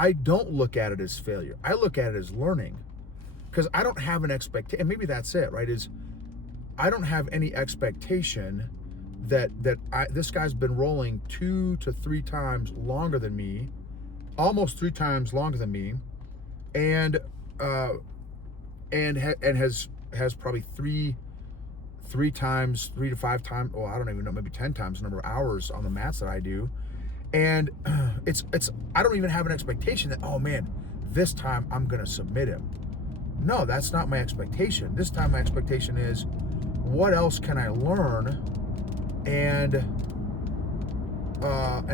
I don't look at it as failure. I look at it as learning, because I don't have an expectation. And maybe that's it, right? Is I don't have any expectation that this guy's been rolling 2 to 3 times longer than me, almost 3 times longer than me, and has probably three to 5 times, well, I don't even know, maybe 10 times the number of hours on the mats that I do. And it's I don't even have an expectation that, oh man, this time I'm gonna submit him. No, that's not my expectation. This time my expectation is, what else can I learn, and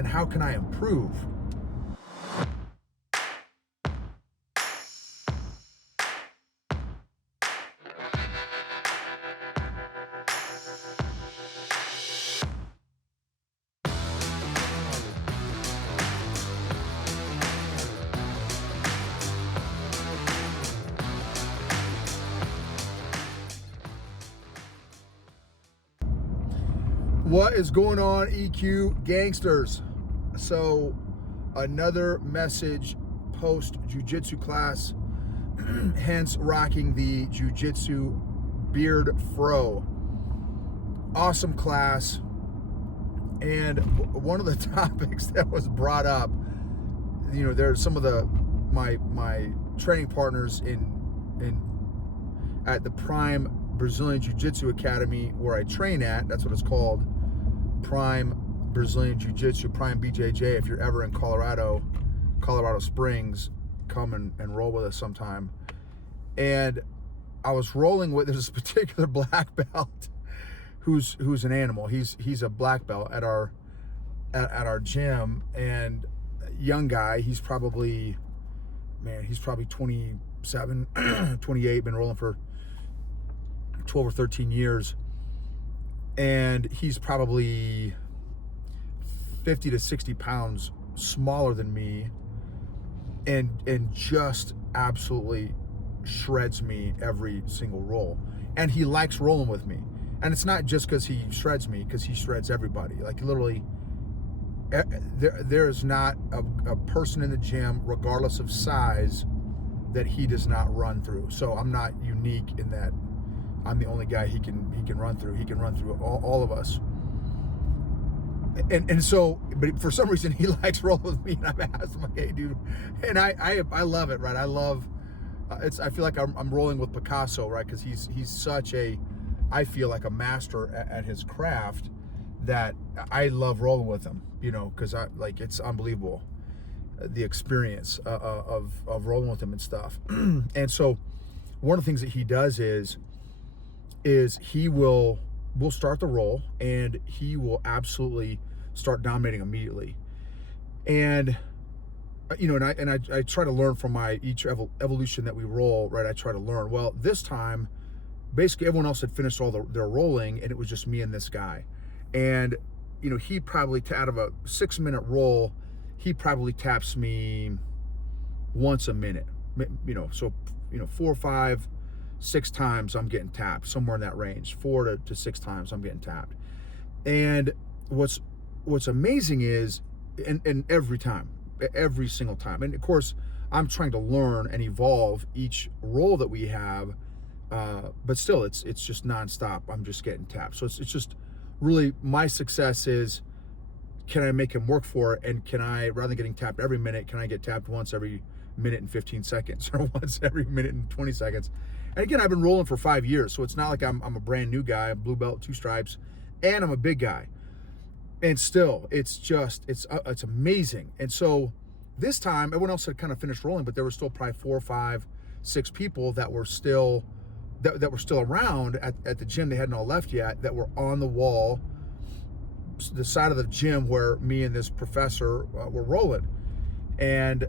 how can I improve? What is going on, EQ gangsters? So, another message post jiu-jitsu class, hence rocking the jiu-jitsu beard fro. Awesome class. And one of the topics that was brought up, there's some of my training partners at the Prime Brazilian Jiu-Jitsu Academy where I train at. That's what it's called, Prime Brazilian Jiu-Jitsu, Prime BJJ. If you're ever in Colorado Springs, come and roll with us sometime. And I was rolling with this particular black belt who's an animal. He's a black belt at our gym, and young guy. He's probably 27, 28, been rolling for 12 or 13 years. And he's probably 50 to 60 pounds smaller than me, and just absolutely shreds me every single roll. And he likes rolling with me. And it's not just because he shreds me, because he shreds everybody. Like, literally, there is not a person in the gym, regardless of size, that he does not run through. So I'm not unique in that I'm the only guy he can run through. He can run through all of us. And so, but for some reason he likes rolling with me, and I've asked him, like, hey dude, and I love it, right? I love I feel like I'm rolling with Picasso, right? Because he's such I feel like a master at his craft, that I love rolling with him, because it's unbelievable, the experience of rolling with him and stuff. And so one of the things that he does is we'll start the roll, and he will absolutely start dominating immediately. And I try to learn from each evolution that we roll, right? I try to learn. Well, this time, basically everyone else had finished all their rolling, and it was just me and this guy. And he probably, out of a 6-minute roll, he probably taps me once a minute. So 4 or 5, 6 times I'm getting tapped, somewhere in that range. 4 to 6 times I'm getting tapped. And what's amazing is, and every single time, and of course I'm trying to learn and evolve each roll that we have, but still it's just nonstop. I'm just getting tapped. So it's just really, my success is, can I make him work for it? And can I, rather than getting tapped every minute, can I get tapped once every minute and 15 seconds, or once every minute and 20 seconds? And again, I've been rolling for 5 years, so it's not like I'm a brand new guy. I'm blue belt, 2 stripes, and I'm a big guy. And still, it's amazing. And so this time, everyone else had kind of finished rolling, but there were still probably 4, 5, 6 people that were still around at the gym. They hadn't all left yet, that were on the wall, the side of the gym where me and this professor were rolling. And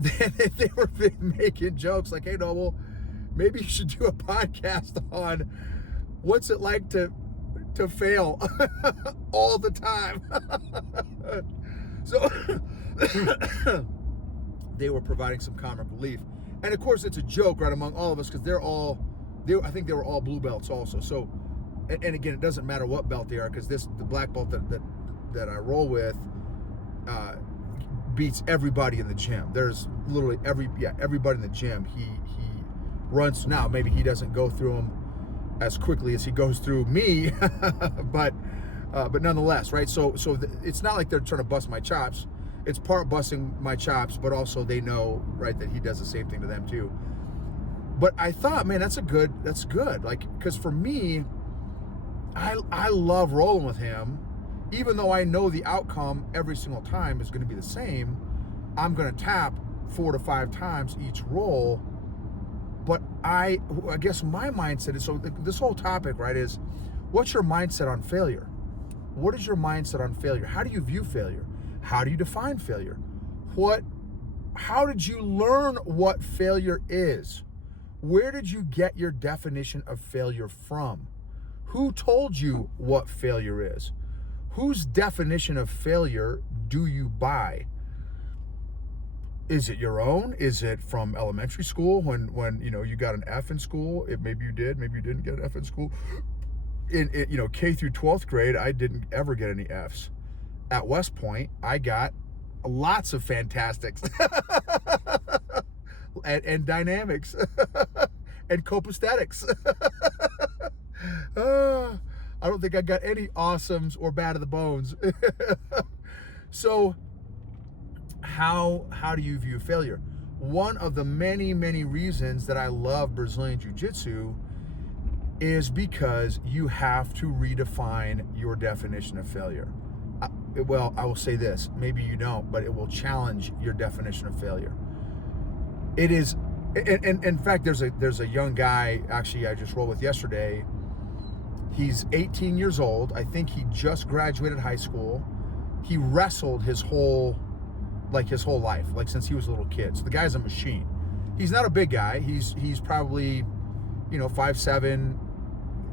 they were making jokes like, hey, Noble, maybe you should do a podcast on what's it like to fail all the time. So they were providing some comic relief. And of course it's a joke, right, among all of us, because I think they were all blue belts also. So, and again, it doesn't matter what belt they are, because the black belt that I roll with beats everybody in the gym. There's literally everybody in the gym. He runs. Now maybe he doesn't go through them as quickly as he goes through me, but nonetheless, right? So it's not like they're trying to bust my chops. It's part busting my chops, but also they know, right, that he does the same thing to them too. But I thought, man, that's good. Like, because for me, I love rolling with him, even though I know the outcome every single time is going to be the same. I'm going to tap 4 to 5 times each roll. But I guess my mindset is, so this whole topic, right, is what's your mindset on failure? What is your mindset on failure? How do you view failure? How do you define failure? How did you learn what failure is? Where did you get your definition of failure from? Who told you what failure is? Whose definition of failure do you buy? Is it your own? Is it from elementary school when you got an F in school? Maybe you did, maybe you didn't get an F in school. In K through 12th grade, I didn't ever get any Fs. At West Point, I got lots of fantastics and dynamics and copaesthetics. I don't think I got any awesomes or bad of the bones. So how do you view failure? One of the many, many reasons that I love Brazilian Jiu-Jitsu is because you have to redefine your definition of failure. Well, I will say this, maybe you don't, but it will challenge your definition of failure. It is, and in fact, there's a young guy, actually, I just rolled with yesterday. He's 18 years old. I think he just graduated high school. He wrestled his whole life, like since he was a little kid. So the guy's a machine. He's not a big guy. He's probably, 5'7",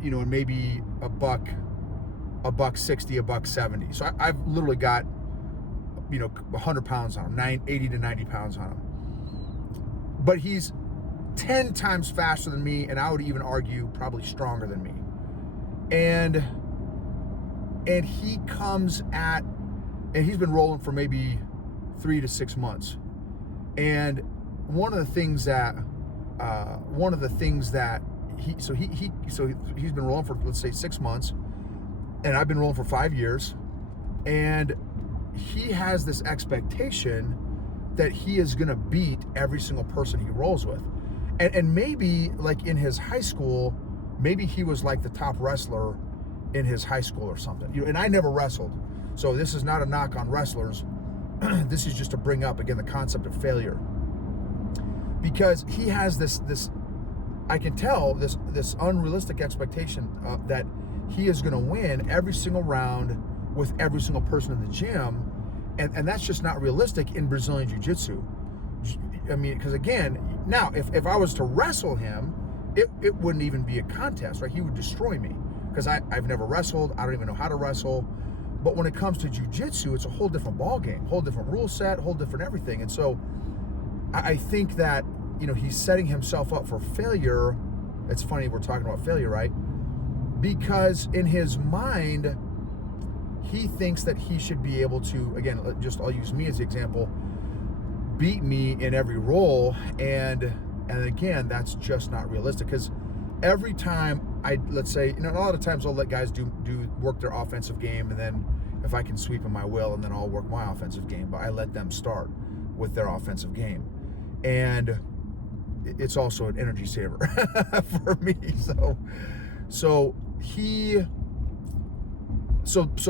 and maybe $160, $170. So I've literally got, 100 pounds on him, 80 to 90 pounds on him. But he's 10 times faster than me, and I would even argue probably stronger than me. And he comes at, and he's been rolling for maybe 3 to 6 months. And one of the things that he's been rolling for, let's say, 6 months, and I've been rolling for 5 years, and he has this expectation that he is going to beat every single person he rolls with. And maybe like in his high school, maybe he was like the top wrestler in his high school or something. And I never wrestled. So this is not a knock on wrestlers. This is just to bring up, again, the concept of failure. Because he has this I can tell, this unrealistic expectation that he is going to win every single round with every single person in the gym. And that's just not realistic in Brazilian Jiu-Jitsu. I mean, because again, now if I was to wrestle him, it wouldn't even be a contest, right? He would destroy me because I've never wrestled. I don't even know how to wrestle. But when it comes to Jiu-Jitsu, it's a whole different ball game, whole different rule set, whole different everything. And so I think that, he's setting himself up for failure. It's funny we're talking about failure, right? Because in his mind, he thinks that he should be able to, again, I'll use me as the example, beat me in every roll. And again, that's just not realistic, because every time let's say, a lot of times I'll let guys do work their offensive game, and then if I can sweep them, I will, and then I'll work my offensive game. But I let them start with their offensive game, and it's also an energy saver for me. So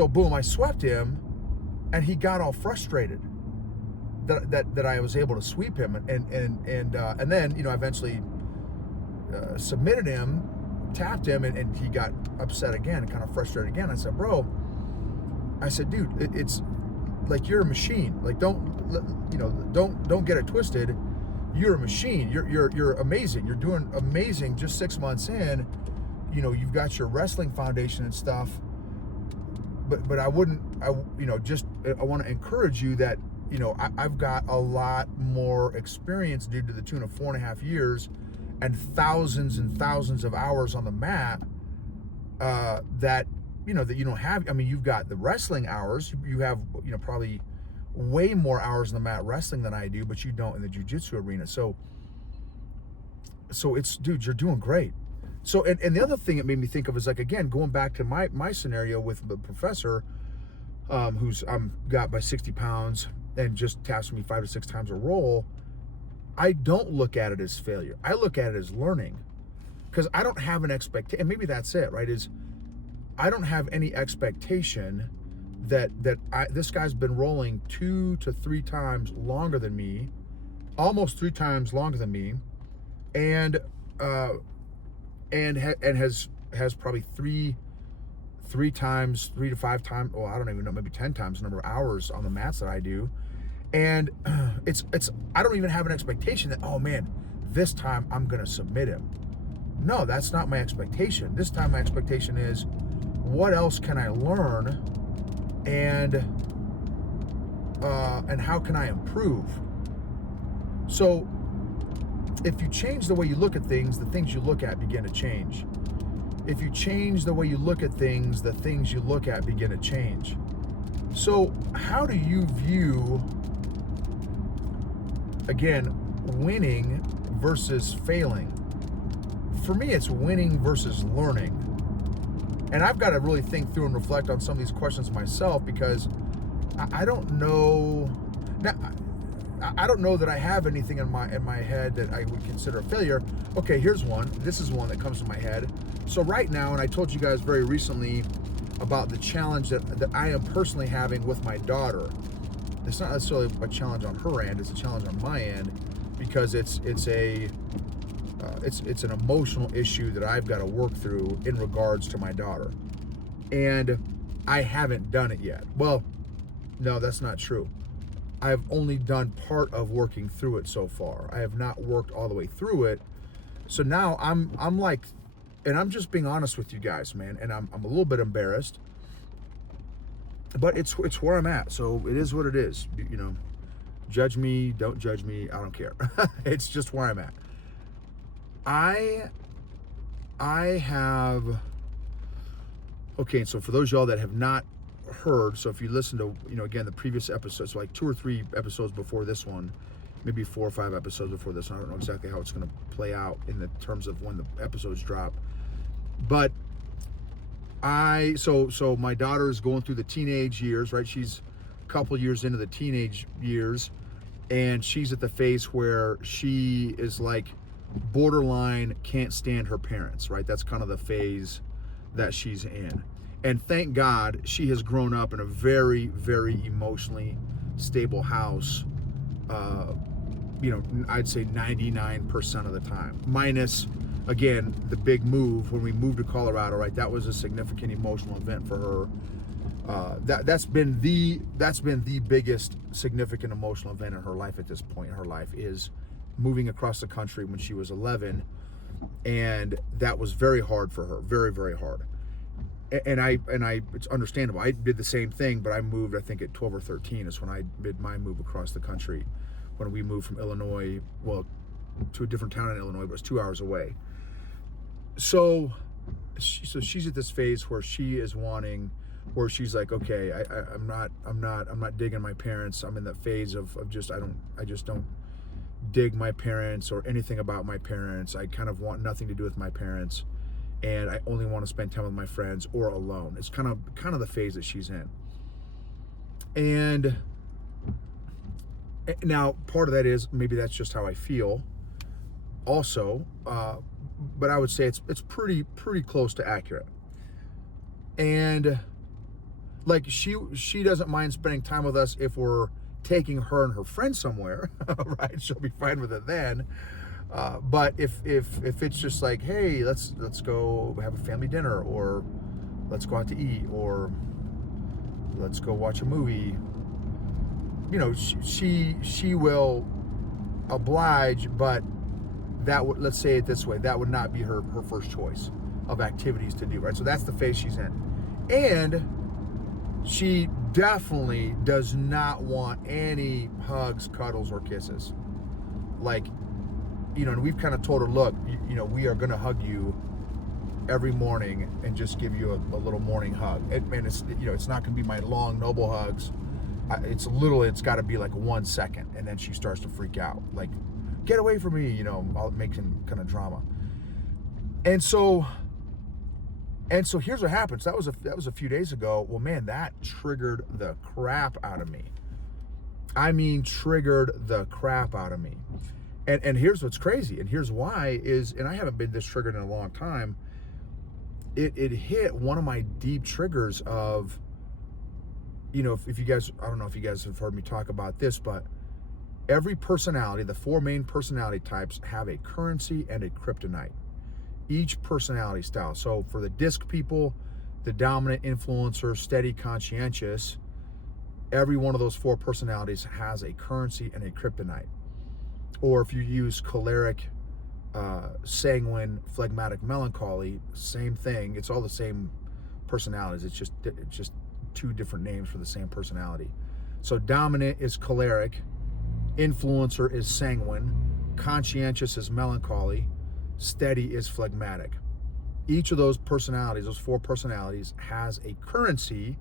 boom, I swept him, and he got all frustrated that I was able to sweep him, and then I eventually submitted him, tapped him, and he got upset again, kind of frustrated again. I said, bro, dude, it's like, you're a machine. Like, don't get it twisted. You're a machine. You're amazing. You're doing amazing. Just 6 months in, you've got your wrestling foundation and stuff. But I want to encourage you that, I've got a lot more experience due to the tune of 4.5 years and thousands of hours on the mat, that you don't have. I mean, you've got the wrestling hours. You have, probably way more hours on the mat wrestling than I do, but you don't in the jiu-jitsu arena. So it's, dude, you're doing great. So, and the other thing it made me think of is, like, again, going back to my scenario with the professor, who's got by 60 pounds and just taps me 5 to 6 times a roll. I don't look at it as failure. I look at it as learning, because I don't have an expectation. And maybe that's it, right? Is I don't have any expectation that this guy's been rolling 2 to 3 times longer than me, almost 3 times longer than me, and has probably 3 to 5 times, well, I don't even know, maybe 10 times the number of hours on the mats that I do. And it's I don't even have an expectation that, oh man, this time I'm gonna submit him. No, that's not my expectation. This time my expectation is, what else can I learn, and how can I improve? So if you change the way you look at things, the things you look at begin to change. If you change the way you look at things, the things you look at begin to change. So how do you view, again, winning versus failing? For me, it's winning versus learning. And I've got to really think through and reflect on some of these questions myself, because I don't know. Now, I don't know that I have anything in my head that I would consider a failure. Okay, here's one. This is one that comes to my head. So right now, and I told you guys very recently about the challenge that I am personally having with my daughter. It's not necessarily a challenge on her end, it's a challenge on my end, because it's an emotional issue that I've got to work through in regards to my daughter. And I haven't done it yet. Well, no, that's not true. I've only done part of working through it so far. I have not worked all the way through it. So now I'm like, and I'm just being honest with you guys, man, and I'm a little bit embarrassed, but it's where I'm at. So it is what it is. You know, judge me, don't judge me, I don't care. It's just where I'm at. I have, okay, so for those of y'all that have not heard, so if you listen to, again, the previous episodes, so like 2 or 3 episodes before this one, maybe 4 or 5 episodes before this one, I don't know exactly how it's going to play out in the terms of when the episodes drop, but so my daughter is going through the teenage years, right? She's a couple years into the teenage years, and she's at the phase where she is like borderline can't stand her parents, right? That's kind of the phase that she's in. And thank God she has grown up in a very, very emotionally stable house. I'd say 99% of the time, minus, again, the big move when we moved to Colorado, right? That was a significant emotional event for her. That's been the biggest significant emotional event in her life at this point in her life, is moving across the country when she was 11. And that was very hard for her, very, very hard. And I, it's understandable. I did the same thing, but I moved, I think at 12 or 13 is when I did my move across the country, when we moved from Illinois, well, to a different town in Illinois, but it was 2 hours away. So she's at this phase where she is wanting, where she's like, okay, I'm not digging my parents. I'm in that phase of just, I just don't dig my parents or anything about my parents. I kind of want nothing to do with my parents, and I only want to spend time with my friends or alone. It's kind of the phase that she's in. And now part of that is maybe that's just how I feel also, but I would say it's pretty close to accurate. And like she doesn't mind spending time with us if we're taking her and her friends somewhere, right? She'll be fine with it then. But if it's just like, hey, let's go have a family dinner, or let's go out to eat, or let's go watch a movie, she will oblige, but that would, let's say it this way, that would not be her first choice of activities to do, right? So that's the phase she's in. And she definitely does not want any hugs, cuddles, or kisses. Like, and we've kind of told her, look, we are going to hug you every morning and just give you a little morning hug. And it's not going to be my long, noble hugs. it's got to be like 1 second, and then she starts to freak out, like, get away from me, all making kind of drama. And so here's what happens. That was a few days ago. Well, man, that triggered the crap out of me. I mean, triggered the crap out of me. And here's what's crazy, and here's why is, and I haven't been this triggered in a long time. It hit one of my deep triggers of, if you guys, I don't know if you guys have heard me talk about this, but every personality, the 4 main personality types, have a currency and a kryptonite. Each personality style. So for the disc people, the dominant, influencer, steady, conscientious, every one of those 4 personalities has a currency and a kryptonite. Or if you use choleric, sanguine, phlegmatic, melancholy, same thing. It's all the same personalities. It's just 2 different names for the same personality. So dominant is choleric, influencer is sanguine, conscientious is melancholy, steady is phlegmatic. Each of those personalities, those 4 personalities, has a currency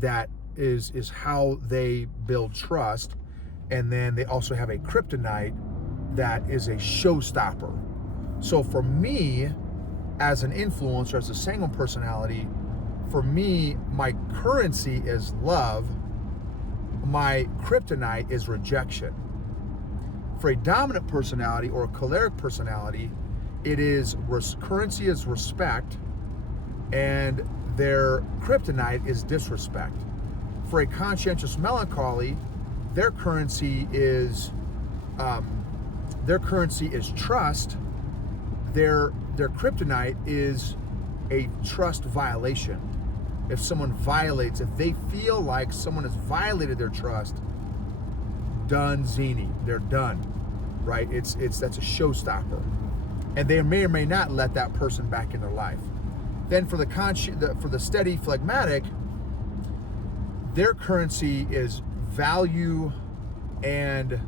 that is how they build trust. And then they also have a kryptonite that is a showstopper. So for me, as an influencer, as a sanguine personality, for me, my currency is love. My kryptonite is rejection. For a dominant personality or a choleric personality, it is currency is respect, and their kryptonite is disrespect. For a conscientious melancholy, their currency is trust. Their kryptonite is a trust violation. If they feel like someone has violated their trust, done zini, they're done, right? That's a showstopper, and they may or may not let that person back in their life. Then for the steady phlegmatic, their currency is value and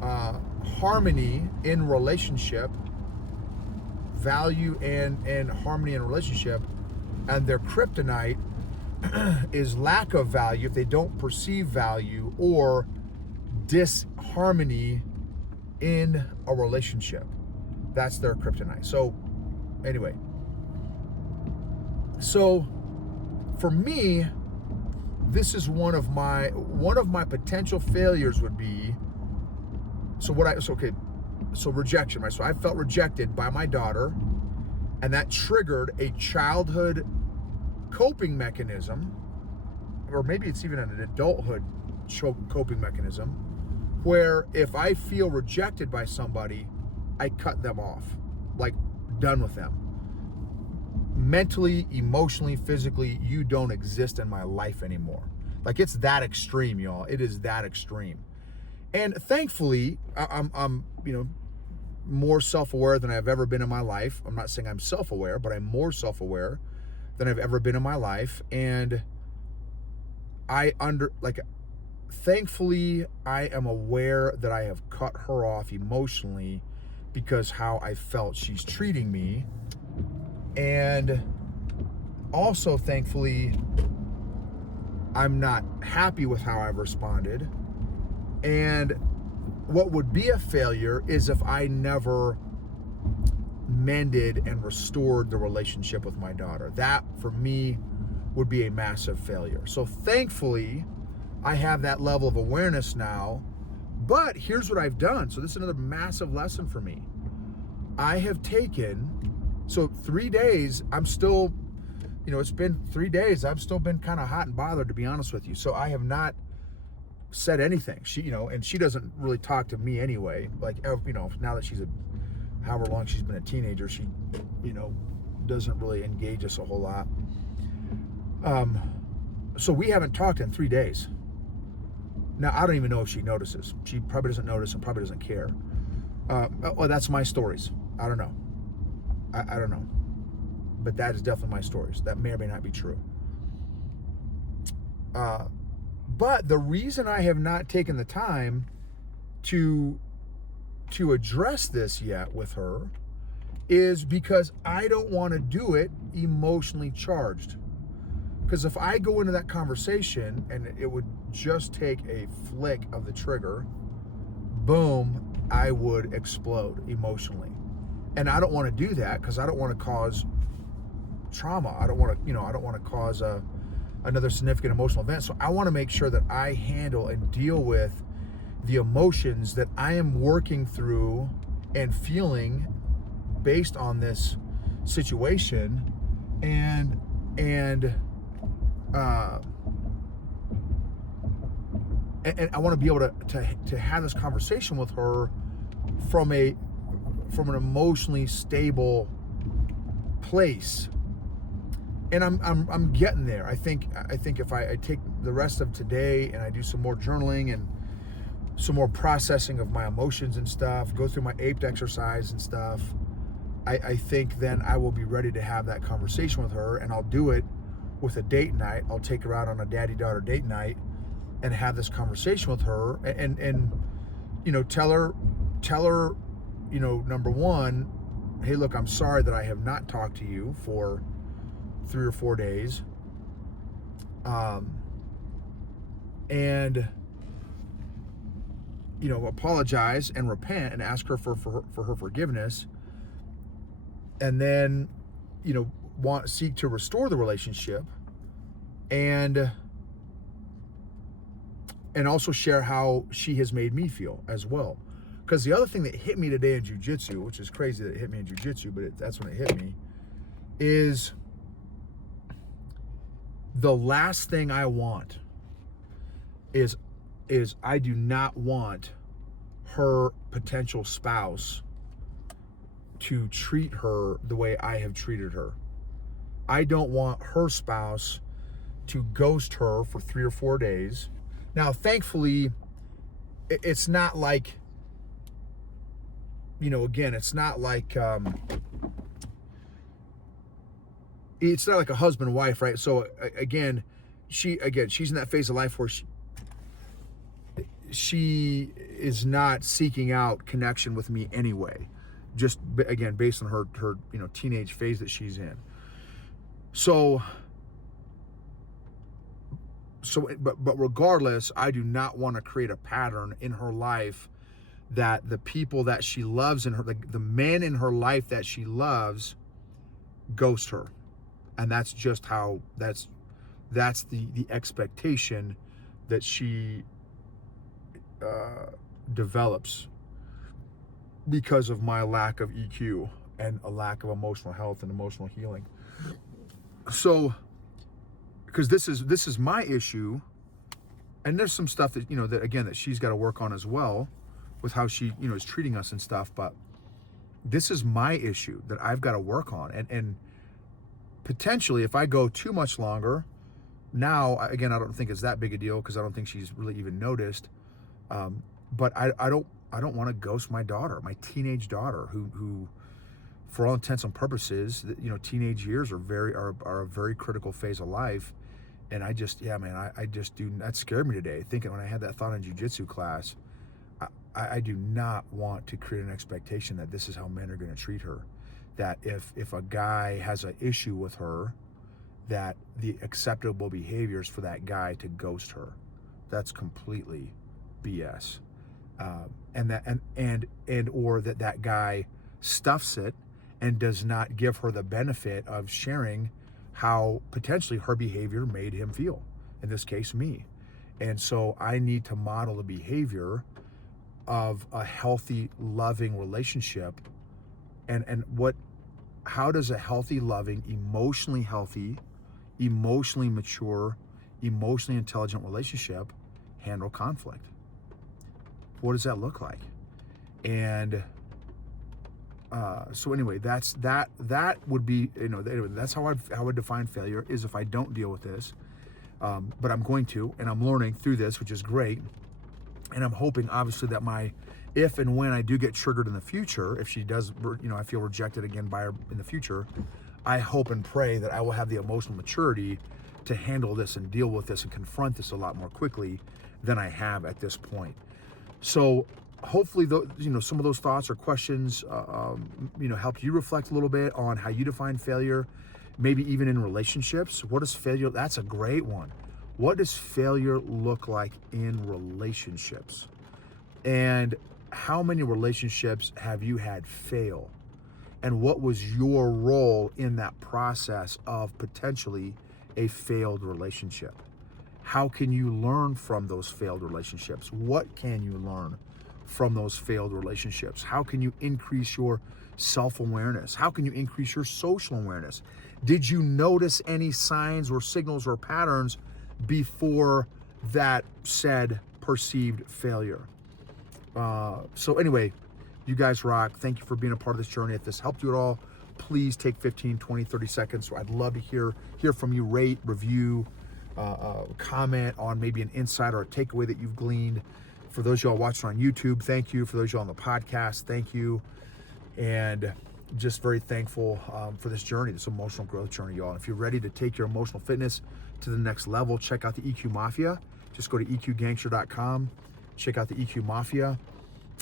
harmony in relationship. Value and harmony in relationship. And their kryptonite is lack of value if they don't perceive value, or disharmony in a relationship. That's their kryptonite. So anyway, so for me, this is one of my potential failures would be, so rejection, right? So I felt rejected by my daughter, and that triggered a childhood coping mechanism, or maybe it's even an adulthood coping mechanism, where if I feel rejected by somebody, I cut them off, like done with them. Mentally, emotionally, physically, you don't exist in my life anymore. Like, it's that extreme, y'all. It is that extreme. And thankfully, I'm more self-aware than I've ever been in my life. I'm not saying I'm self-aware, but I'm more self-aware than I've ever been in my life. And thankfully, I am aware that I have cut her off emotionally because how I felt she's treating me. And also, thankfully, I'm not happy with how I've responded. And what would be a failure is if I never mended and restored the relationship with my daughter. That, for me, would be a massive failure. So thankfully, I have that level of awareness now. But here's what I've done. So this is another massive lesson for me. I have taken, 3 days, I'm still, it's been 3 days. I've still been kind of hot and bothered, to be honest with you. So I have not said anything. She, and she doesn't really talk to me anyway. Like, now that she's however long she's been a teenager, she, doesn't really engage us a whole lot. So we haven't talked in 3 days. Now, I don't even know if she notices. She probably doesn't notice and probably doesn't care. That's my stories. I don't know. I don't know. But that is definitely my stories. That may or may not be true. But the reason I have not taken the time to address this yet with her is because I don't want to do it emotionally charged. Because if I go into that conversation and it would just take a flick of the trigger, boom, I would explode emotionally. And I don't want to do that because I don't want to cause trauma. I don't want to, I don't want to cause another significant emotional event. So I want to make sure that I handle and deal with the emotions that I am working through and feeling based on this situation, and I want to be able to have this conversation with her from an emotionally stable place. And I'm getting there. I think if I take the rest of today and I do some more journaling and some more processing of my emotions and stuff, go through my APE exercise and stuff, I think then I will be ready to have that conversation with her, and I'll do it with a date night. I'll take her out on a daddy-daughter date night and have this conversation with her, and tell her, number one, hey, look, I'm sorry that I have not talked to you for 3 or 4 days, and apologize and repent and ask her for her forgiveness, and then seek to restore the relationship, and also share how she has made me feel as well. Because the other thing that hit me today in jiu-jitsu, which is crazy that it hit me in jiu-jitsu, but that's when it hit me, is the last thing I want is I do not want her potential spouse to treat her the way I have treated her. I don't want her spouse to ghost her for 3 or 4 days. Now, thankfully, it's not like, again, it's not like it's not like a husband and wife, right? So again, she's in that phase of life where she is not seeking out connection with me anyway, just again based on her teenage phase that she's in. But regardless, I do not want to create a pattern in her life that the people that she loves in her, the men in her life that she loves, ghost her. And that's just how that's the expectation that she develops because of my lack of EQ and a lack of emotional health and emotional healing. So, because this is my issue, and there's some stuff that that she's got to work on as well with how she is treating us and stuff, but this is my issue that I've got to work on, and potentially if I go too much longer, now again I don't think it's that big a deal because I don't think she's really even noticed, but I don't want to ghost my daughter, my teenage daughter, who for all intents and purposes, teenage years are a very critical phase of life. And I just that scared me today, thinking when I had that thought in jiu-jitsu class, I do not want to create an expectation that this is how men are going to treat her. That if a guy has an issue with her, that the acceptable behavior is for that guy to ghost her. That's completely BS. Or that guy stuffs it and does not give her the benefit of sharing how potentially her behavior made him feel, in this case me. And so I need to model the behavior of a healthy, loving relationship. And how does a healthy, loving, emotionally healthy, emotionally mature, emotionally intelligent relationship handle conflict? What does that look like? And so anyway, that would be, that's how I define failure, is if I don't deal with this. But I'm going to, and I'm learning through this, which is great. And I'm hoping, obviously, that if and when I do get triggered in the future, if she does, I feel rejected again by her in the future, I hope and pray that I will have the emotional maturity to handle this and deal with this and confront this a lot more quickly than I have at this point. So hopefully, some of those thoughts or questions, helped you reflect a little bit on how you define failure. maybe even in relationships. What does failure, that's a great one. What does failure look like in relationships? And how many relationships have you had fail? And what was your role in that process of potentially a failed relationship? How can you learn from those failed relationships? What can you learn from those failed relationships? How can you increase your self-awareness? How can you increase your social awareness? Did you notice any signs or signals or patterns before that said perceived failure? So anyway, you guys rock. Thank you for being a part of this journey. If this helped you at all, please take 15, 20, 30 seconds. So I'd love to hear from you. Rate, review, comment on maybe an insight or a takeaway that you've gleaned. For those of y'all watching on YouTube, thank you. For those of y'all on the podcast, thank you. And just very thankful for this journey, this emotional growth journey, y'all. And if you're ready to take your emotional fitness to the next level, check out the EQ Mafia. Just go to eqgangster.com. Check out the EQ Mafia.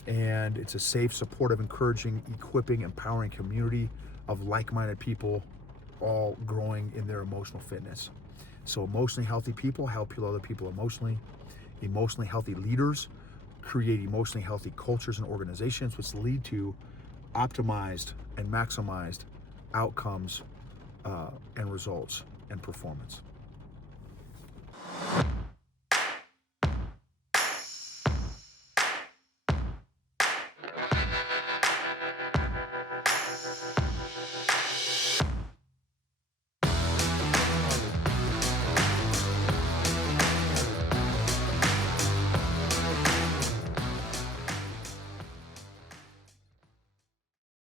And it's a safe, supportive, encouraging, equipping, empowering community of like-minded people all growing in their emotional fitness. So emotionally healthy people help heal other people emotionally. Emotionally healthy leaders create emotionally healthy cultures and organizations, which lead to optimized and maximized outcomes and results and performance.